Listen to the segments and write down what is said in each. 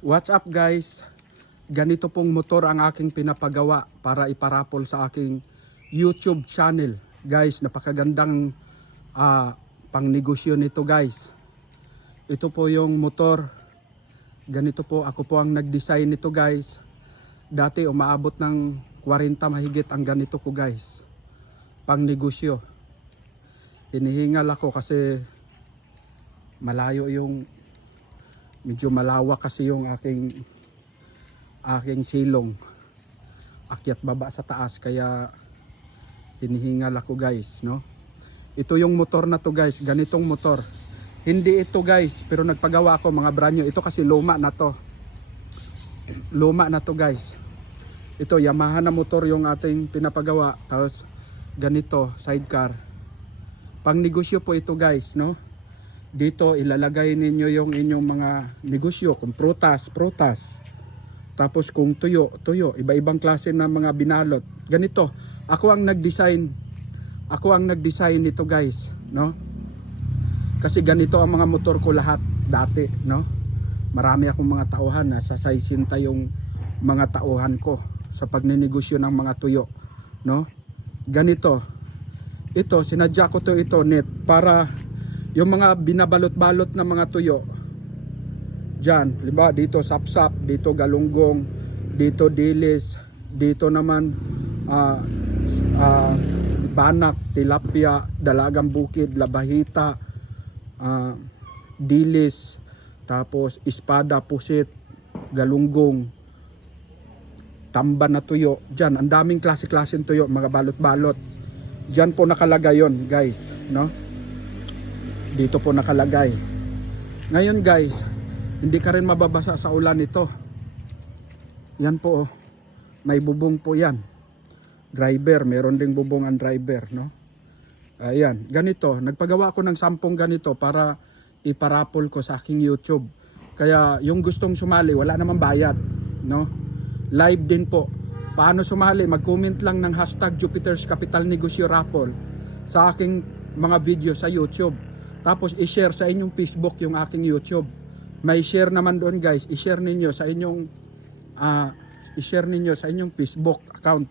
What's up guys? Ganito pong motor ang aking pinapagawa para iparapol sa aking YouTube channel. Guys, napakagandang ah, pangnegosyo nito guys. Ito po yung motor. Ganito po, ako po ang nag-design nito guys. Dati umaabot ng 40 mahigit ang ganito ko guys. Pangnegosyo. Hinihingal ako kasi malayo yung medyo malawak kasi yung aking aking silong. Akyat baba sa taas kaya hinihingal ako guys no? Ito yung motor na to guys ganitong motor. Hindi ito guys pero nagpagawa ako mga brand new. Ito kasi luma na to. Luma na to guys. Ito Yamaha na motor yung ating pinapagawa. Tapos ganito sidecar. Pang negosyo po ito guys no dito ilalagay ninyo yung inyong mga negosyo kung prutas, prutas. Tapos kung tuyo, tuyo, iba-ibang klase ng mga binalot. Ganito, ako ang nag-design. Ako ang nag-design nito, guys, no? Kasi ganito ang mga motor ko lahat dati, no? Marami akong mga tauhan na sa saisinta yung mga tauhan ko sa pagninegosyo ng mga tuyo, no? Ganito. Ito, sinadya ko to ito net para yung mga binabalot-balot na mga tuyo dyan, diba, dito sapsap, dito galunggong, dito dilis, dito naman ah ah, banak, tilapia, dalagang bukid, labahita, ah, dilis, tapos espada, pusit, galunggong, tamba na tuyo. Dyan, ang daming klase-klaseng tuyo, mga balot-balot. Dyan po nakalagay yon guys, no? Dito po nakalagay. Ngayon guys, hindi ka rin mababasa sa ulan ito. Yan po oh. May bubong po yan. Driver, meron ding bubong ang driver, no? Ayan, ganito. Nagpagawa ako ng sampung ganito para iparapol ko sa aking YouTube. Kaya yung gustong sumali, wala namang bayad, no? Live din po. Paano sumali? Mag-comment lang ng hashtag Jupiter's Capital Negosyo Raffle sa aking mga video sa YouTube. Tapos i-share sa inyong Facebook yung aking YouTube. May share naman doon guys, i-share ninyo sa inyong ah, i-share ninyo sa inyong Facebook account,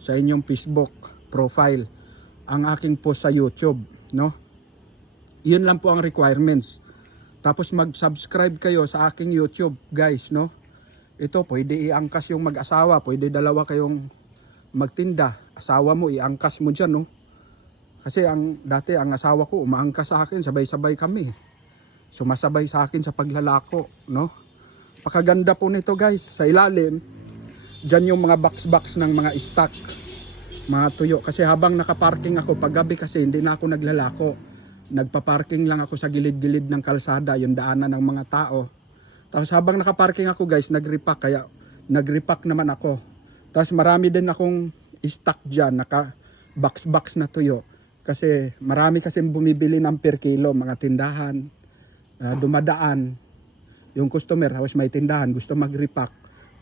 sa inyong Facebook profile ang aking post sa YouTube, no? Yun lang po ang requirements. Tapos mag-subscribe kayo sa aking YouTube, guys, no? Ito pwede iangkas yung mag-asawa, pwede dalawa kayong magtinda. Asawa mo iangkas mo diyan, no? Kasi ang dati ang asawa ko umaangkas sa akin, sabay-sabay kami. Sumasabay sa akin sa paglalako, no? Pakaganda po nito guys. Sa ilalim, dyan yung mga box-box ng mga stock, mga tuyo. Kasi habang nakaparking ako, paggabi kasi hindi na ako naglalako. Nagpa-parking lang ako sa gilid-gilid ng kalsada, yung daanan ng mga tao. Tapos habang nakaparking ako guys, nag-repack, kaya nag-repack naman ako. Tapos marami din akong stock dyan, naka box-box na tuyo. Kasi marami kasi bumibili ng per kilo, mga tindahan, ah, dumadaan. Yung customer, tapos may tindahan, gusto mag-repack,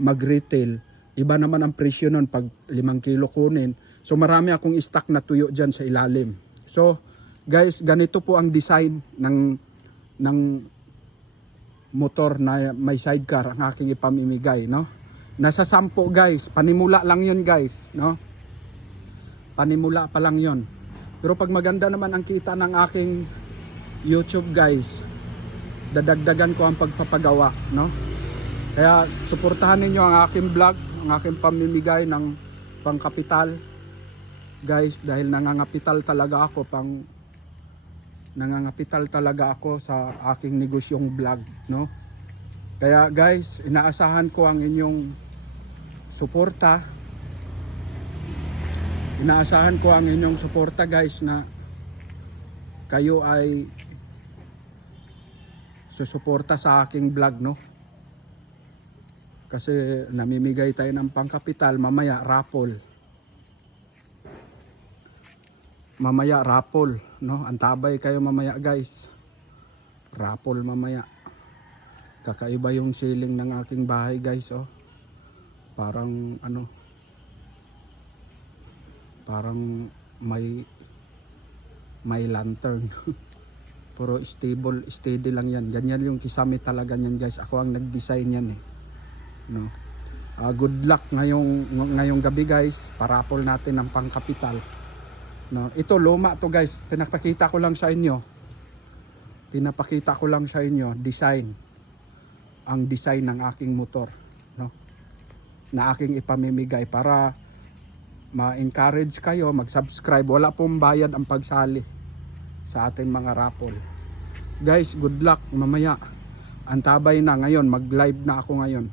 mag-retail. Iba naman ang presyo nun pag 5 kilo kunin. So marami akong stock na tuyo dyan sa ilalim. So guys, ganito po ang design ng ng motor na may sidecar ang aking ipamimigay, no? Nasa sampo guys, panimula lang 'yon guys, no? Panimula pa lang 'yon. Pero pag maganda naman ang kita ng aking YouTube guys, dadagdagan ko ang pagpapagawa, no? Kaya suportahan ninyo ang aking vlog, ang aking pamimigay ng pangkapital. Guys, dahil nangangapital talaga ako pang nangangapital talaga ako sa aking negosyong vlog, no? Kaya guys, inaasahan ko ang inyong suporta. Inaasahan ko ang inyong suporta guys na kayo ay susuporta sa aking vlog, no? Kasi namimigay tayo ng pangkapital, mamaya raffle. Mamaya raffle, no? Antabay kayo mamaya, guys. Raffle mamaya. Kakaiba yung ceiling ng aking bahay, guys, oh. Parang ano? Parang may may lantern. Puro stable, steady lang yan. Ganyan yung kisame talaga niyan guys. Ako ang nag-design yan eh. No. Ah, good luck ngayong ng- ngayong gabi guys. Parapol natin ng pangkapital. No, ito luma to guys. Pinapakita ko lang sa inyo. Pinapakita ko lang sa inyo design. Ang design ng aking motor, no? Na aking ipamimigay para ma-encourage kayo mag-subscribe. Wala pong bayad ang pagsali sa ating mga raffle. Guys, good luck mamaya. Antabay na ngayon, mag-live na ako ngayon.